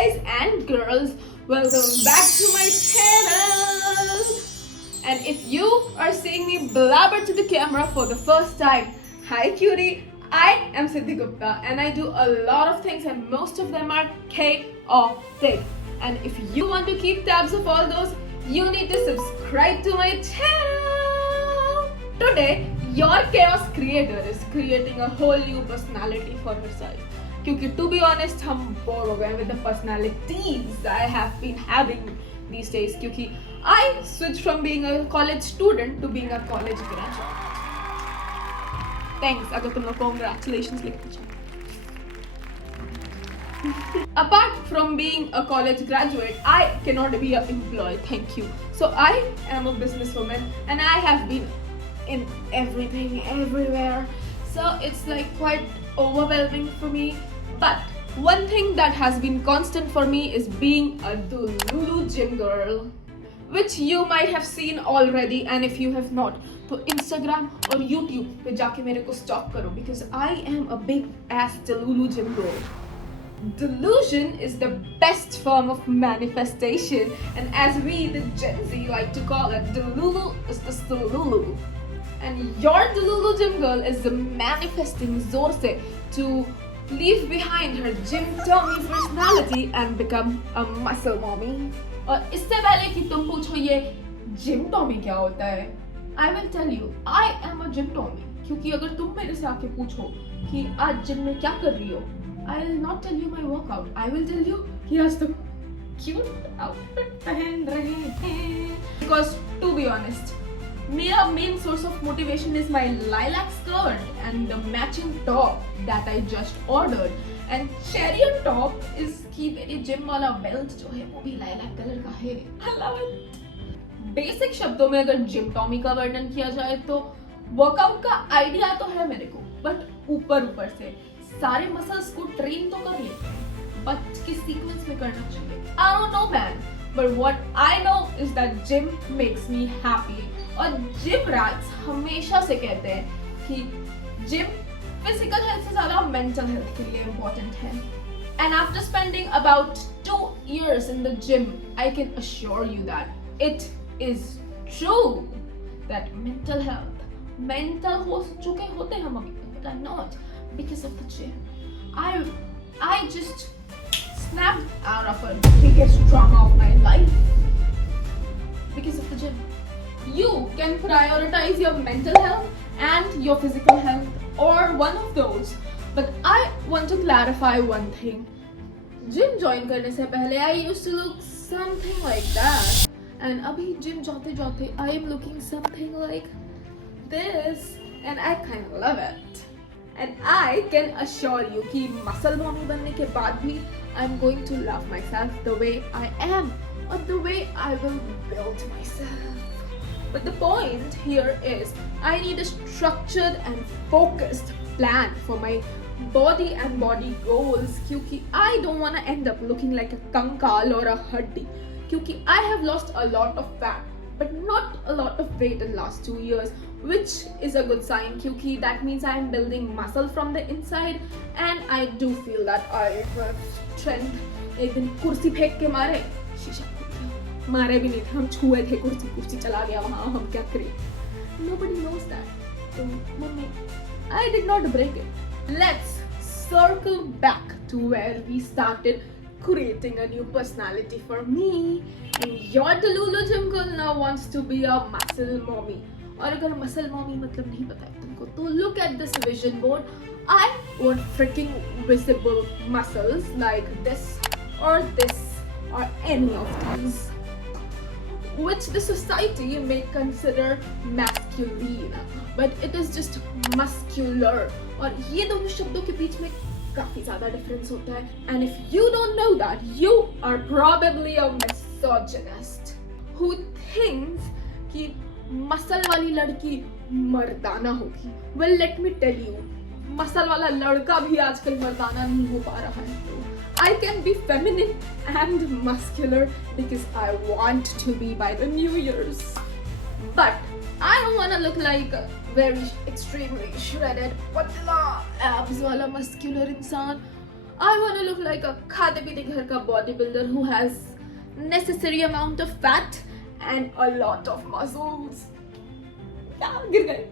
guys and girls, welcome back to my channel. And if you are seeing me blabber to the camera for the first time, hi cutie, I am Siddhi Gupta and I do a lot of things and most of them are chaotic. And if you want to keep tabs of all those, you need to subscribe to my channel. Today, your chaos creator is creating a whole new personality for herself. क्योंकि to be honest हम bore हो गए with the personalities I have been having these days क्योंकि I switched from being a college student to being a college graduate. Thanks अगर तुम लोग congratulations लिखना चाहो. Apart from being a college graduate, I cannot be an employee. Thank you. So I am a businesswoman and I have been in everything, everywhere. So it's like quite overwhelming for me. But one thing that has been constant for me is being a Delulu gym girl, which you might have seen already. And if you have not, तो Instagram और YouTube पे जाके मेरे को stalk करो because I am a big ass Delulu gym girl. Delusion is the best form of manifestation, and as we, the Gen Z, like to call it, Delulu is the Delulu. And your Delulu gym girl is manifesting जोर से to leave behind her gym dummy personality and become a muscle mommy. और इससे पहले कि तुम पूछो ये gym dummy क्या होता है, I will tell you, I am a gym dummy. क्योंकि अगर तुम मेरे से आके पूछो कि आज जिम में क्या कर रही हो, I will not tell you my workout. I will tell you कि आज तुम cute outfit पहन रहे हैं. Because to be honest, मेरा main source of motivation is my lilac skirt and the matching top that I just ordered. And cherry on top is कि मेरी gym वाला belt जो है वो भी lilac color का है. I love it. Basic शब्दों में अगर gym tommy का वर्णन किया जाए तो workout का idea तो है मेरे को, but ऊपर से सारे मसल्स को ट्रेन तो कर लेते हैं, बट किस सीक्वेंस में करना चाहिए I don't know man, but what I know is that gym makes me happy. और जिम रैट्स हमेशा से कहते हैं कि जिम फिजिकल हेल्थ से ज्यादा मेंटल हेल्थ के लिए इम्पोर्टेंट है. And after spending about 2 years in the gym, I can assure you that it is true that mental हो चुके होते हम अभी, but I'm not. Because of the gym, I just snapped out of the biggest trauma of my life because of the gym. You can prioritize your mental health and your physical health, or one of those. But I want to clarify one thing. Gym join करने से पहले I used to look something like that, and अभी gym जाते I am looking something like this, and I kind of love it. And I can assure you कि muscle mommy बनने के बाद भी I'm going to love myself the way I am or the way I will build myself. But the point here is I need a structured and focused plan for my body and body goals क्योंकि I don't want to end up looking like a कंकाल or a हड्डी क्योंकि I have lost a lot of fat but not a lot of weight in last 2 years, which is a good sign क्योंकि that means I am building muscle from the inside and I do feel that I have strength. एक दिन कुर्सी फेंक के मारे, शीशा मारे भी नहीं थे, हम छुए थे कुर्सी चला गया वहाँ, हम क्या करें? Nobody knows that. तो mummy, I did not break it. Let's circle back to where we started creating a new personality for me. And your Delulu gym girl now wants to be a muscle mommy. और अगर muscle mommy मतलब नहीं पता है तुमको तो look at this vision board. I want freaking visible muscles like this or any of these, which the society may consider masculine, but it is just muscular. और ये दोनों शब्दों के बीच में काफी ज्यादा डिफरेंस होता है. And if you don't know that, you are probably a misogynist who thinks कि मसल वाली लड़की मर्दाना होगी. Well, let me tell you, muscle वाला लड़का भी आजकल मर्दाना नहीं हो पा रहा है. I can be feminine and muscular because I want to be by the New Year's. But I don't want to look like a very extremely shredded, patla abs wala muscular इंसान. I want to look like a खाते पीते घर का bodybuilder who has necessary amount of fat and a lot of muscles. क्या गिर गए?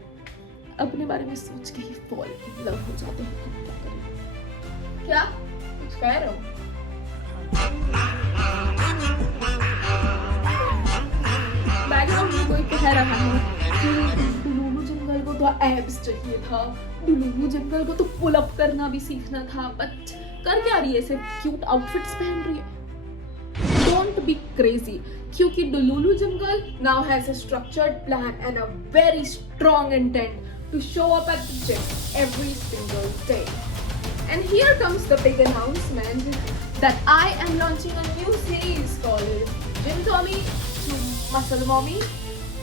अपने बारे में सोच के ही fall in love हो जाते हैं. क्या? कुछ कह रहे हो? बैकग्राउंड में कोई कह रहा है कि डुलुलु जंगल को तो एब्स चाहिए था, डुलुलु जंगल को तो पुल अप करना भी सीखना था, बट कर क्या रही है? सिर्फ क्यूट आउटफिट्स पहन रही है. Don't be crazy, क्योंकि डुलुलु जंगल now has a structured plan and a very strong intent to show up at the gym every single day. And here comes the big announcement that I am launching a new series called Gym Tommy to Muscle Mommy.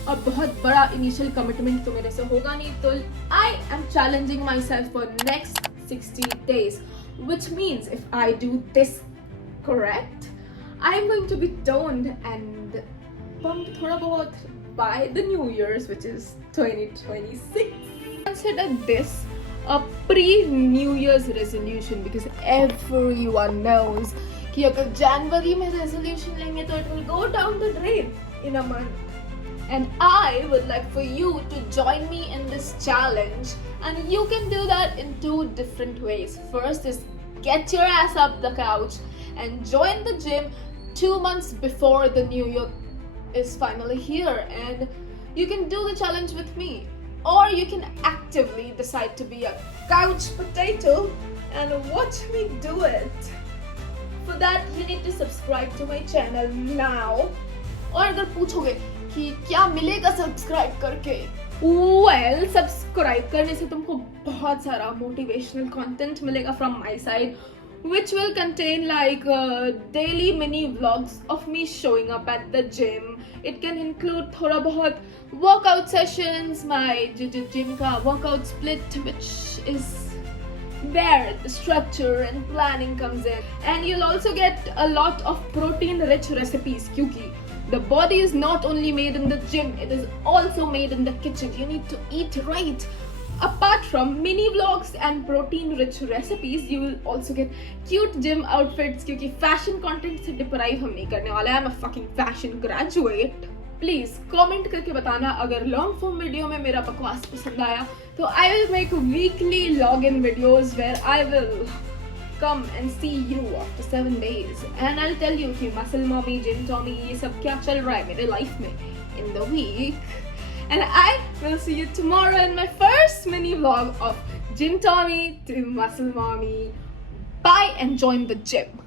अब बहुत बड़ा initial commitment तो मेरे से होगा नहीं, तो I am challenging myself for next 60 days, which means if I do this correct, I am going to be toned and pumped थोड़ा बहुत by the New Year's, which is 2026. Consider this a pre-New Year's resolution because everyone knows कि अगर जनवरी में resolution लेंगे तो it will go down the drain in a month. And I would like for you to join me in this challenge, and you can do that in 2 different ways. First is get your ass up the couch and join the gym 2 months before the new year is finally here, and you can do the challenge with me. Or you can actively decide to be a couch potato and watch me do it. For that you need to subscribe to my channel now. और अगर पूछोगे कि क्या मिलेगा subscribe करके, well, subscribe करने से तुमको बहुत सारा मोटिवेशनल कंटेंट मिलेगा from my side, which will contain like daily mini vlogs of me showing up at the gym. It can include थोड़ा बहुत workout sessions, my gym का workout split, which is where the structure and planning comes in. And you'll also get a lot of protein rich recipes क्योंकि the body is not only made in the gym, it is also made in the kitchen. You need to eat right. Apart from mini vlogs and protein rich recipes, you will also get cute gym outfits क्योंकि fashion content से deprive हम नहीं करने वाले. I'm a fucking fashion graduate. Please comment करके बताना अगर long form video में मेरा बकवास पसंद आया, तो I will make weekly login videos where I will come and see you after 7 days and I'll tell you कि muscle mommy, gym tommy ये सब क्या चल रहा है मेरे life में in the week. And I will see you tomorrow in my first mini vlog of Gym Tommy to Muscle Mommy. Bye and join the gym.